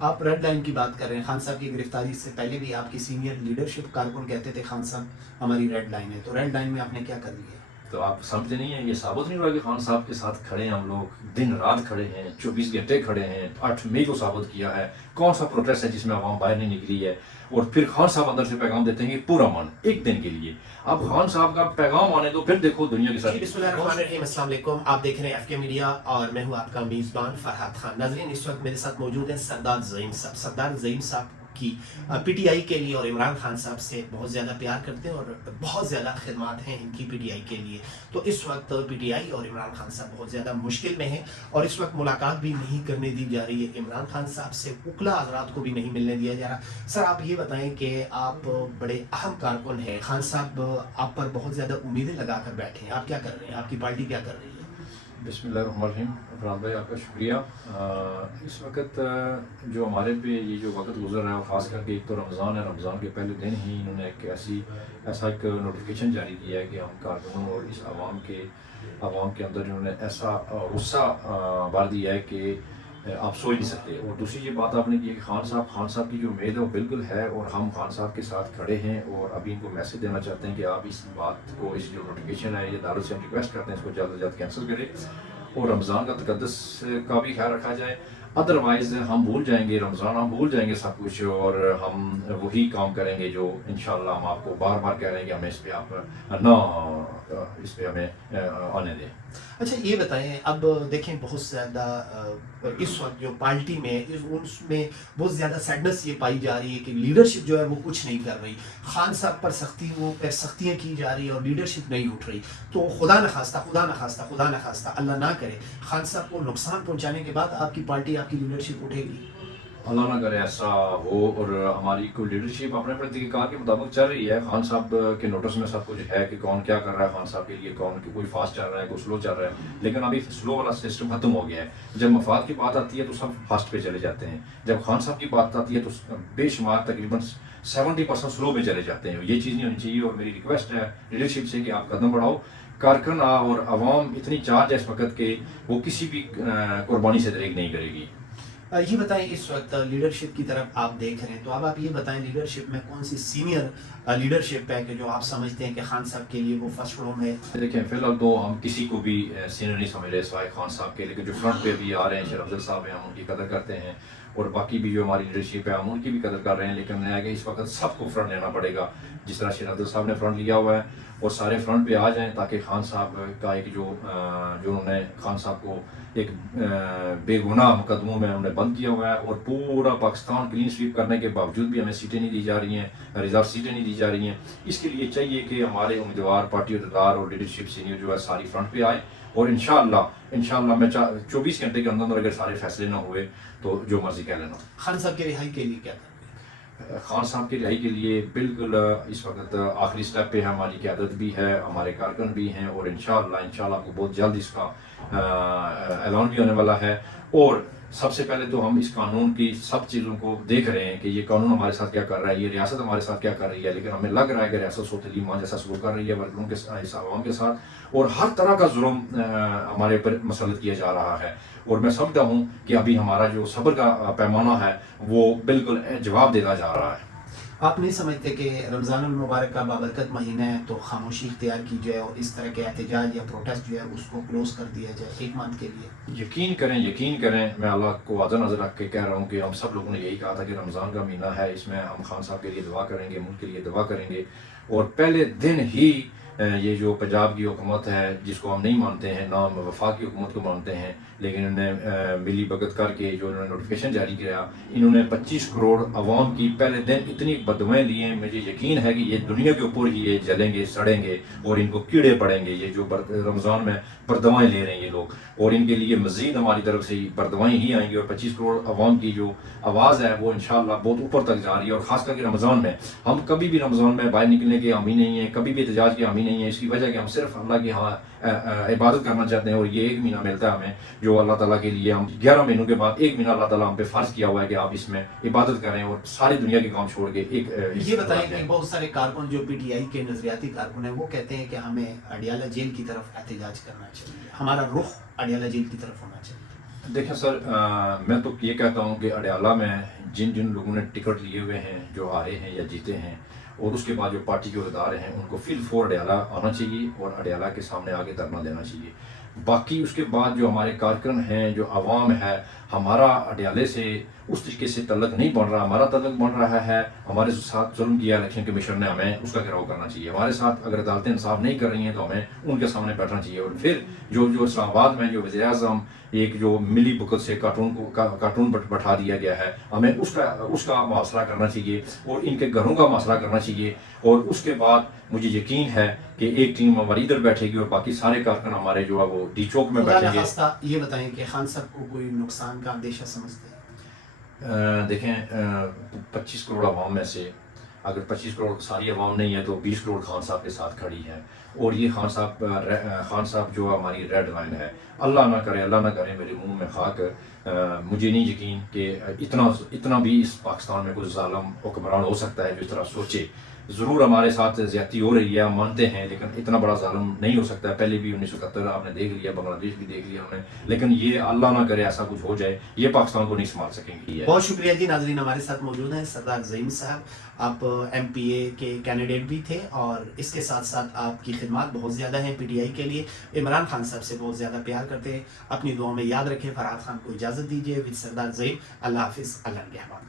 آپ red line کی بات کر رہے ہیں. خان صاحب کی گرفتاری سے پہلے بھی آپ کی سینئر لیڈرشپ کارکن کہتے تھے خان صاحب ہماری ریڈ لائن ہے. تو ریڈ لائن میں آپ نے کیا کر لیا؟ تو آپ سمجھتے نہیں ہیں، یہ ثابت نہیں ہوا کہ خان صاحب کے ساتھ کھڑے ہیں ہم لوگ، دن رات کھڑے ہیں، 24 گھنٹے کھڑے ہیں. 8 مئی کو ثابت کیا ہے. کون سا پروٹیسٹ ہے جس میں عوام باہر نہیں نکلی ہے؟ اور پھر خان صاحب اندر سے پیغام دیتے ہیں کہ پورا من ایک دن کے لیے. اب خان صاحب کا پیغام آنے تو پھر دیکھو دنیا کے ساتھ. بسم اللہ الرحمن الرحیم. السلام علیکم. آپ دیکھ رہے ہیں ایف کے میڈیا اور میں ہوں آپ کا میزبان فرحات خان. ناظرین اس وقت میرے ساتھ موجود ہیں سردار زعیم صاحب. سردار زعیم صاحب کی پی ٹی آئی کے لیے اور عمران خان صاحب سے بہت زیادہ پیار کرتے ہیں اور بہت زیادہ خدمات ہیں ان کی پی ٹی آئی کے لیے. تو اس وقت پی ٹی آئی اور عمران خان صاحب بہت زیادہ مشکل میں ہیں اور اس وقت ملاقات بھی نہیں کرنے دی جا رہی ہے. عمران خان صاحب سے وکلا حضرات کو بھی نہیں ملنے دیا جا رہا. سر آپ یہ بتائیں کہ آپ بڑے اہم کارکن ہیں. خان صاحب آپ پر بہت زیادہ امیدیں لگا کر بیٹھے ہیں. آپ کیا کر رہے ہیں؟ آپ کی پارٹی کیا کر رہی ہے؟ بسم اللہ الرحمن الرحیم. فرحان بھائی آپ کا شکریہ. اس وقت جو ہمارے پہ یہ جو وقت گزر رہا ہے خاص کر کے ایک تو رمضان ہے. رمضان کے پہلے دن ہی انہوں نے ایسا ایک نوٹیفیکیشن جاری کیا ہے کہ ہم کارکنوں اور اس عوام کے اندر انہوں نے ایسا غصہ بھر دیا ہے کہ آپ سوچ نہیں سکتے. اور دوسری یہ بات آپ نے کی کہ خان صاحب کی جو امید ہے وہ بالکل ہے اور ہم خان صاحب کے ساتھ کھڑے ہیں اور ابھی ان کو میسج دینا چاہتے ہیں کہ آپ اس بات کو، اس جو نوٹیفیکیشن ہے یہ عدالت سے ہم ریکویسٹ کرتے ہیں اس کو جلد از جلد کینسل کریں اور رمضان کا تقدس کا بھی خیال رکھا جائے. ادروائز ہم بھول جائیں گے رمضان، ہم بھول جائیں گے سب کچھ اور ہم وہی کام کریں گے جو انشاءاللہ ہم آپ کو بار بار کہہ رہے ہیں کہ ہمیں اس پہ آپ نہ اس پہ ہمیں آنے دیں. اچھا یہ بتائیں، اب دیکھیں بہت زیادہ اس وقت جو پارٹی میں اس میں بہت زیادہ سیڈنس یہ پائی جا رہی ہے کہ لیڈرشپ جو ہے وہ کچھ نہیں کر رہی. خان صاحب پر سختیاں کی جا رہی ہیں اور لیڈرشپ نہیں اٹھ رہی. تو خدا نخواستہ اللہ نہ کرے خان صاحب کو نقصان پہنچانے کے بعد آپ کی پارٹی، آپ کی لیڈرشپ اٹھے گی؟ اللہ نہ کرے ایسا ہو. اور ہماری کوئی لیڈرشپ اپنے طریقہ کے مطابق چل رہی ہے. خان صاحب کے نوٹس میں سب کچھ ہے کہ کون کیا کر رہا ہے خان صاحب کے لیے، کوئی فاسٹ چل رہا ہے، کوئی سلو چل رہا ہے. لیکن ابھی سلو والا سسٹم ختم ہو گیا ہے. جب مفاد کی بات آتی ہے تو سب فاسٹ پہ چلے جاتے ہیں. جب خان صاحب کی بات آتی ہے تو بے شمار تقریباً 70% سلو پہ چلے جاتے ہیں. یہ چیز نہیں ہونی چاہیے اور میری ریکویسٹ ہے لیڈرشپ سے کہ آپ قدم بڑھاؤ. کارکن اور عوام اتنی چارج ہے اس وقت کہ وہ کسی بھی قربانی سے دریغ نہیں کرے گی. یہ بتائیں اس وقت لیڈرشپ کی طرف آپ دیکھ رہے ہیں تو اب آپ یہ بتائیں لیڈرشپ میں کون سی سینئر لیڈرشپ ہے کہ جو آپ سمجھتے ہیں کہ خان صاحب کے لیے وہ فرسٹ رو میں؟ دیکھیں فی الحال تو ہم کسی کو بھی سینئر نہیں سمجھ رہے سوائے خان صاحب کے. لیکن جو فرنٹ پہ بھی آ رہے ہیں شیر افضل صاحب ہیں، ہم ان کی قدر کرتے ہیں اور باقی بھی جو ہماری لیڈرشپ ہے ہم ان کی بھی قدر کر رہے ہیں. لیکن ہے کہ اس وقت سب کو فرنٹ لینا پڑے گا جس طرح شیر افضل صاحب نے فرنٹ لیا ہوا ہے اور سارے فرنٹ پہ آ جائیں تاکہ خان صاحب کا ایک جو انہوں نے خان صاحب کو ایک بے گناہ مقدموں میں انہوں نے بند کیا ہوا ہے اور پورا پاکستان کلین سویپ کرنے کے باوجود بھی ہمیں سیٹیں نہیں دی جا رہی ہیں، ریزرو سیٹیں نہیں دی جا رہی ہیں. اس کے لیے چاہیے کہ ہمارے امیدوار، پارٹی عہدیدار اور لیڈرشپ سینئر جو ہے ساری فرنٹ پہ آئے اور انشاءاللہ میں 24 گھنٹے کے اندر اگر سارے فیصلے نہ ہوئے تو جو مرضی کہہ لینا. خان صاحب کی رہائی کے لیے کیا کریں؟ خان صاحب کی رہائی کے لیے بالکل اس وقت آخری سٹیپ پہ ہماری قیادت بھی ہے، ہمارے کارکن بھی ہیں اور انشاءاللہ آپ کو بہت جلد اس کا اعلان بھی ہونے والا ہے. اور سب سے پہلے تو ہم اس قانون کی سب چیزوں کو دیکھ رہے ہیں کہ یہ قانون ہمارے ساتھ کیا کر رہا ہے، یہ ریاست ہمارے ساتھ کیا کر رہی ہے. لیکن ہمیں لگ رہا ہے کہ ریاست سوتیلی ماں جیسا سلوک کر رہی ہے ورکروں کے اس عوام کے ساتھ اور ہر طرح کا ظلم ہمارے اوپر مسلط کیا جا رہا ہے. اور میں سمجھتا ہوں کہ ابھی ہمارا جو صبر کا پیمانہ ہے وہ بالکل جواب دیتا جا رہا ہے. آپ نہیں سمجھتے کہ رمضان المبارک کا بابرکت مہینہ ہے تو خاموشی اختیار کی جائے اور اس طرح کے احتجاج یا پروٹیسٹ جو ہے اس کو کلوز کر دیا جائے ایک منتھ کے لیے؟ یقین کریں میں اللہ کو واضح نظر رکھ کے کہہ رہا ہوں کہ ہم سب لوگوں نے یہی کہا تھا کہ رمضان کا مہینہ ہے، اس میں ہم خان صاحب کے لیے دعا کریں گے، ملک کے لیے دعا کریں گے. اور پہلے دن ہی یہ جو پنجاب کی حکومت ہے جس کو ہم نہیں مانتے ہیں، نہ وفاقی حکومت کو مانتے ہیں، لیکن انہوں نے ملی بھگت کر کے جو انہوں نے نوٹیفیکیشن جاری کیا، انہوں نے 25 کروڑ عوام کی پہلے دن اتنی بددعائیں لی ہیں. مجھے یقین ہے کہ یہ دنیا کے اوپر ہی یہ جلیں گے، سڑیں گے اور ان کو کیڑے پڑیں گے. یہ جو رمضان میں بددعائیں لے رہے ہیں یہ لوگ اور ان کے لیے مزید ہماری طرف سے بددعائیں ہی آئیں گی. اور 25 کروڑ عوام کی جو آواز ہے وہ انشاءاللہ بہت اوپر تک جا رہی ہے. اور خاص کر کے رمضان میں ہم کبھی بھی رمضان میں باہر نکلنے کے حامی نہیں ہیں، کبھی بھی احتجاج کے حامی نہیں ہیں. اس کی وجہ کہ ہم صرف اللہ کی عبادت کرنا چاہتے ہیں اور یہ 1 مہینہ ملتا ہے ہمیں جو اللہ تعالیٰ کے لیے ہم 11 مہینوں کے بعد 1 مہینہ اللہ تعالیٰ ہم پہ فرض کیا ہوا ہے کہ آپ اس میں عبادت کریں اور ساری دنیا کے کام چھوڑ کے ایک یہ بتائیں کہ بہت سارے کارکن جو پی ٹی آئی کے نظریاتی کارکن ہیں وہ کہتے ہیں کہ ہمیں اڈیالہ جیل کی طرف احتجاج کرنا چاہیے، ہمارا رخ اڈیالہ جیل کی طرف ہونا چاہیے. دیکھیں سر میں تو یہ کہتا ہوں کہ اڈیالہ میں جن جن لوگوں نے ٹکٹ لیے ہوئے ہیں جو آ رہے ہیں یا جیتے ہیں اور اس کے بعد جو پارٹی کے ادارے ہیں ان کو فی الفور اڈیالہ آنا چاہیے اور اڈیالہ کے سامنے آگے دھرنا دینا چاہیے. باقی اس کے بعد جو ہمارے کارکن ہیں جو عوام ہے ہمارا اڈیالے سے اس طریقے سے تعلق نہیں بن رہا. ہمارا تعلق بن رہا ہے ہمارے ساتھ ظلم کیا الیکشن کمیشن نے, ہمیں اس کا گھیراؤ کرنا چاہیے. ہمارے ساتھ اگر عدالتیں انصاف نہیں کر رہی ہیں تو ہمیں ان کے سامنے بیٹھنا چاہیے. اور پھر جو اسلام آباد میں جو وزیر اعظم ایک جو ملی بھگت سے کارٹون بٹھا دیا گیا ہے, ہمیں اس کا محاصرہ کرنا چاہیے اور ان کے گھروں کا محاصرہ کرنا چاہیے. اور اس کے بعد مجھے یقین ہے کہ ایک ٹیم ہماری ادھر بیٹھے گی اور باقی سارے کارکن ہمارے جو ہے وہ ڈی چوک میں بیٹھیں گے. یہ بتائیں کہ خان صاحب کو کوئی نقصان کا اندیشہ سمجھتے ہیں؟ دیکھیں 25 کروڑ عوام میں سے اگر 25 کروڑ ساری عوام نہیں ہے تو 20 کروڑ خان صاحب کے ساتھ کھڑی ہے. اور یہ خان صاحب جو ہماری ریڈ لائن ہے. اللہ نہ کرے میرے منہ میں خاک, مجھے نہیں یقین کہ اتنا بھی اس پاکستان میں کوئی ظالم حکمران ہو سکتا ہے جو اس طرح سوچے. ضرور ہمارے ساتھ زیادتی ہو رہی ہے, ہم مانتے ہیں, لیکن اتنا بڑا ظالم نہیں ہو سکتا ہے. پہلے بھی 1971 آپ نے دیکھ لیا, بنگلہ دیش بھی دیکھ لیا ہم نے, لیکن یہ اللہ نہ کرے ایسا کچھ ہو جائے, یہ پاکستان کو نہیں سنبھال سکیں گے. بہت شکریہ جی. ناظرین ہمارے ساتھ موجود ہیں سردار زعیم صاحب, آپ MPA کے کینڈیڈیٹ بھی تھے اور اس کے ساتھ ساتھ آپ کی خدمات بہت زیادہ ہیں PTI کے لیے. عمران خان صاحب سے بہت زیادہ پیار کرتے ہیں. اپنی دعاؤں میں یاد رکھیں. فرحات خان کو اجازت دیجیے. وتھ سردار زعیم, اللہ حافظ, اللہ نگہبان.